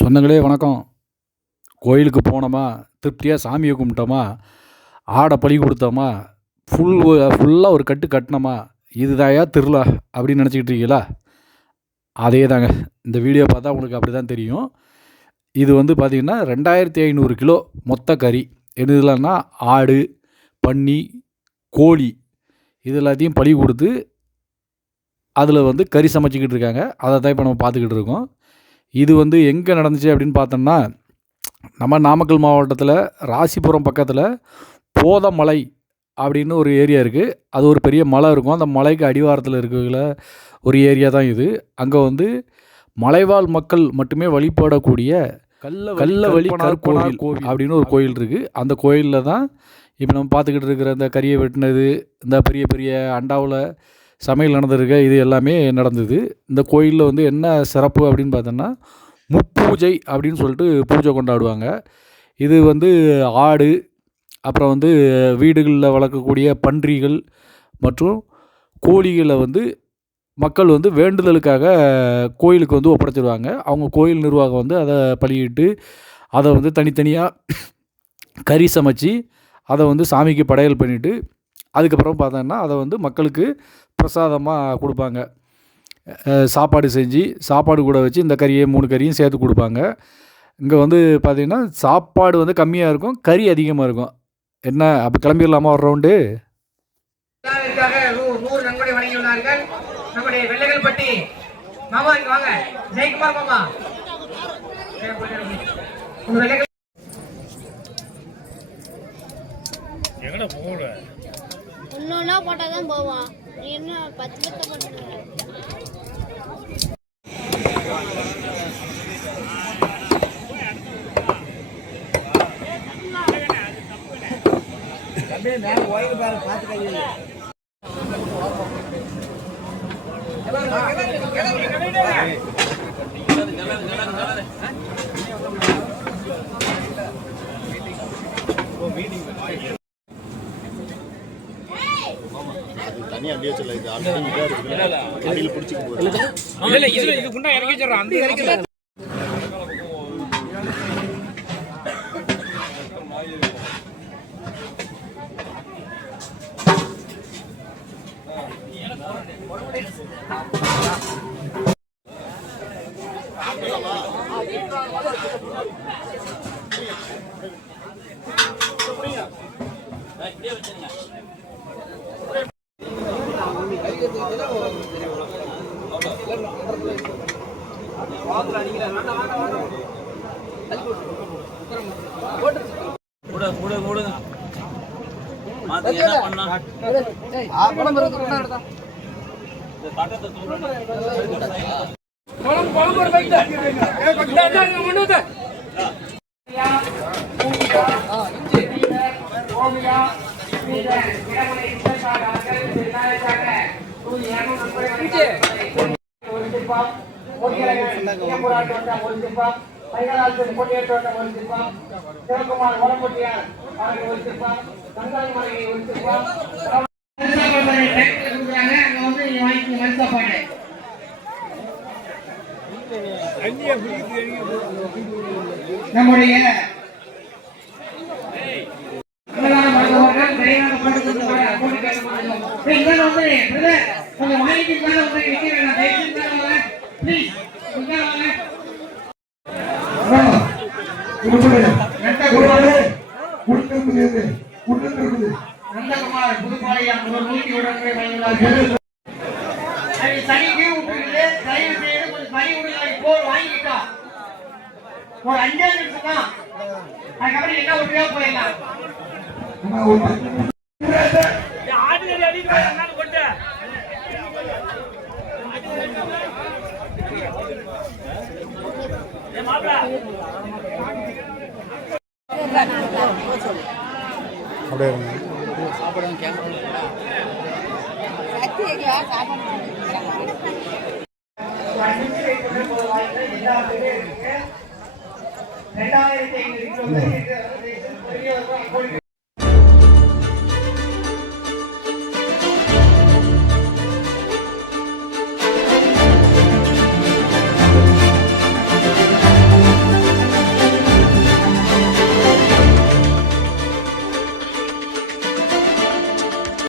சொந்தங்களே வணக்கம். கோயிலுக்கு போனோமா, திருப்தியாக சாமியை கும்பிட்டோமா, ஆடை பலி கொடுத்தோமா, ஃபுல்லாக ஒரு கட்டு கட்டினோமா, இதுதாயா திருவிழா அப்படின்னு நினச்சிக்கிட்டு இருக்கீங்களா? அதே தாங்க. இந்த வீடியோ பார்த்தா உங்களுக்கு அப்படி தான் தெரியும். இது பார்த்திங்கன்னா 2500 கிலோ மொத்த கறி. எதுலன்னா ஆடு, பன்னி, கோழி இது எல்லாத்தையும் பலி கொடுத்து அதில் கறி சமைச்சிக்கிட்டு இருக்காங்க. அதை தான் இப்போ நம்ம பார்த்துக்கிட்டு இருக்கோம். இது எங்கே நடந்துச்சு அப்படின்னு பார்த்தோம்னா, நம்ம நாமக்கல் மாவட்டத்தில் ராசிபுரம் பக்கத்தில் போதமலை அப்படின்னு ஒரு ஏரியா இருக்குது. அது ஒரு பெரிய மலை இருக்கும். அந்த மலைக்கு அடிவாரத்தில் இருக்கிற ஒரு ஏரியா தான் இது. அங்கே மலைவாழ் மக்கள் மட்டுமே வழிபடக்கூடிய கல்லவழி கற்கோவில் அப்படின்னு ஒரு கோயில் இருக்குது. அந்த கோயிலில் தான் இப்போ நம்ம பார்த்துக்கிட்டு இருக்கிற இந்த கறியை வெட்டினது, இந்த பெரிய பெரிய அண்டாவில் சமையல் நடந்திருக்க இது எல்லாமே நடந்தது. இந்த கோயிலில் என்ன சிறப்பு அப்படின்னு பார்த்தோன்னா, முப்பூஜை அப்படின்னு சொல்லிட்டு பூஜை கொண்டாடுவாங்க. இது ஆடு, அப்புறம் வீடுகளில் வளர்க்கக்கூடிய பன்றிகள் மற்றும் கோழிகளை மக்கள் வேண்டுதலுக்காக கோயிலுக்கு ஒப்படைச்சிடுவாங்க. அவங்க கோயில் நிர்வாகம் அதை பலியிட்டு அதை தனித்தனியாக கறி சமைச்சு அதை சாமிக்கு படையல் பண்ணிவிட்டு அதுக்கப்புறம் பார்த்தோன்னா அதை மக்களுக்கு பிரசாதமாக கொடுப்பாங்க. சாப்பாடு செஞ்சு சாப்பாடு கூட வச்சு இந்த கறியை 3 கறியும் சேர்த்து கொடுப்பாங்க. இங்கே பார்த்திங்கன்னா சாப்பாடு கம்மியாக இருக்கும், கறி அதிகமாக இருக்கும். என்ன அப்போ கிளம்பிடலாமா ஒரு ரவுண்டு? நம்முடைய வெள்ளைகள்பட்டி மாமா இங்க வாங்க. ஜெயக்குமார் மாமா எங்கடா போற? ஒண்ணா போட்டாதான் போவான். நீ என்ன 10 பத்த போட்டுற? அப்படியே மேல ஓயில பாரு பாத்து கையில. தனியா அப்படியே சொல்ல இது ஆல்ரெடி இதா இருக்கு. அடியில பிடிச்சிட்டு போகுது. இல்ல இது குண்டா இறக்கி வச்சறேன். அந்த இறக்கல. நம்முடைய நந்தகுமார் புதுப்பாளையம் ஒரு 101 வழங்கினார்கள். சனிக்கு உங்களுக்கு தயவு செய்து கொஞ்சம் பணி உடனே போர் வாங்கிட்டா ஒரு 5 நிமிஷம் தான். அதுக்கப்புறம் என்ன ஒன்றியா போயிடலாம். சாப்பிடும் கேமரா